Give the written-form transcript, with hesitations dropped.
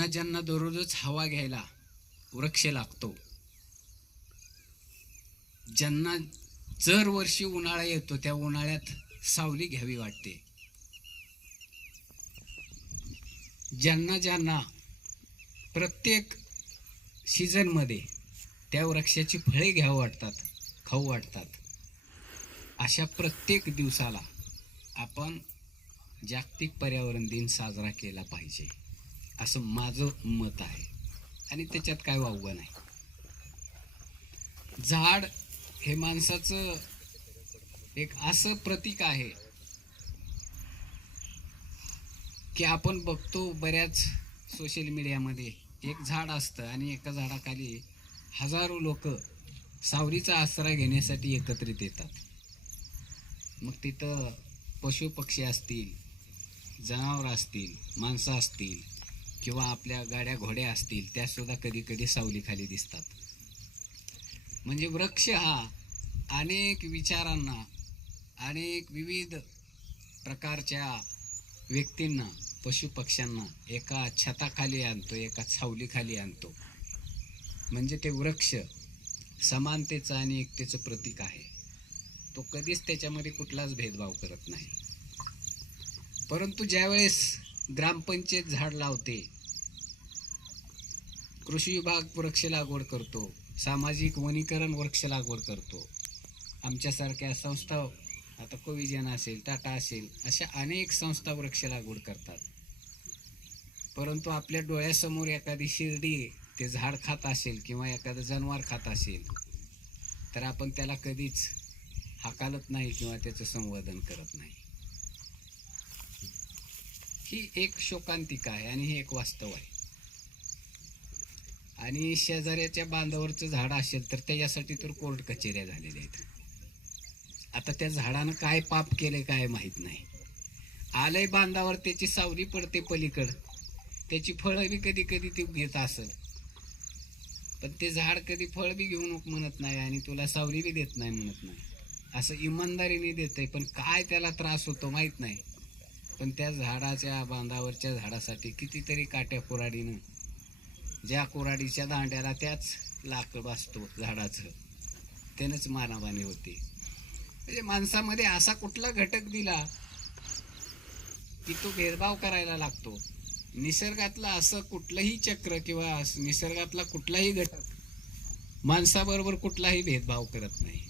ज्यांना ज्यांना दररोजच हवा घ्यायला वृक्ष लागतो, ज्यांना जर वर्षी उन्हाळा येतो त्या उन्हाळ्यात सावली घ्यावी वाटते, ज्यांना ज्यांना प्रत्येक सीझनमध्ये त्या वृक्षाची फळे घ्यावं वाटतात, खाऊ वाटतात, अशा प्रत्येक दिवसाला आपण जागतिक पर्यावरण दिन साजरा केला पाहिजे असं माझं मत आहे. आणि त्याच्यात काय वावगं नाही. झाड हे माणसाचं एक असं प्रतीक आहे की आपण बघतो बऱ्याच सोशल मीडियामध्ये एक झाड असतं आणि एका झाडाखाली हजारो लोक सावलीचा आसरा घेण्यासाठी एकत्रित येतात. मग तिथं पशु पक्षी असतील, जनावर असतील, माणसं असतील किंवा आपल्या गाड्या घोड्या असतील, त्या सुद्धा कधी कधी सावलीखाली दिसतात. म्हणजे वृक्ष हा अनेक विचारांना, अनेक विविध प्रकारच्या व्यक्तींना, पशुपक्ष्यांना एका छताखाली आणतो, एका सावलीखाली आणतो. म्हणजे ते वृक्ष समानतेचं आणि एकतेचं प्रतीक आहे. तो कधीच त्याच्यामध्ये कुठलाच भेदभाव करत नाही. परंतु ज्यावेळेस ग्रामपंचायत झाड लावते, कृषी विभाग वृक्ष लागवड करतो, सामाजिक वनीकरण वृक्ष लागवड करतो, आमच्यासारख्या संस्था, आता कोविजन असेल, टाटा असेल, अशा अनेक संस्था वृक्ष लागवड करतात. परंतु आपल्या डोळ्यासमोर एखादी शिर्डी ते झाड खात असेल किंवा एखादं जनावर खात असेल तर आपण त्याला कधीच हाकालत नाही किंवा त्याचं संवर्धन करत नाही. ही एक शोकांतिका आहे आणि हे एक वास्तव आहे. आणि शेजाऱ्याच्या बांधावरचं झाड असेल तर त्याच्यासाठी तर कोर्ट कचेऱ्या झालेल्या आहेत. आता त्या झाडानं काय पाप केले काय माहीत नाही. आलंय बांधावर, त्याची सावली पडते पलीकडं, त्याची फळं बी कधी कधी ती घेत असेल, पण ते झाड कधी फळ बी घेऊन म्हणत नाही आणि तुला सावली बी देत नाही म्हणत नाही. असं इमानदारीने देतंय, पण काय त्याला त्रास होतो माहीत नाही. पण त्या झाडाच्या बांधावरच्या झाडासाठी कितीतरी काट्या कुऱ्हाडीनं, ज्या कुऱ्हाडीच्या दांड्याला त्याच लाकड बसतो झाडाचं, त्यानंच मानाबानी होते. म्हणजे माणसामध्ये असा कुठला घटक दिला की तो भेदभाव करायला लागतो. निसर्गातलं असं कुठलंही चक्र किंवा निसर्गातला कुठलाही घटक माणसाबरोबर कुठलाही भेदभाव करत नाही.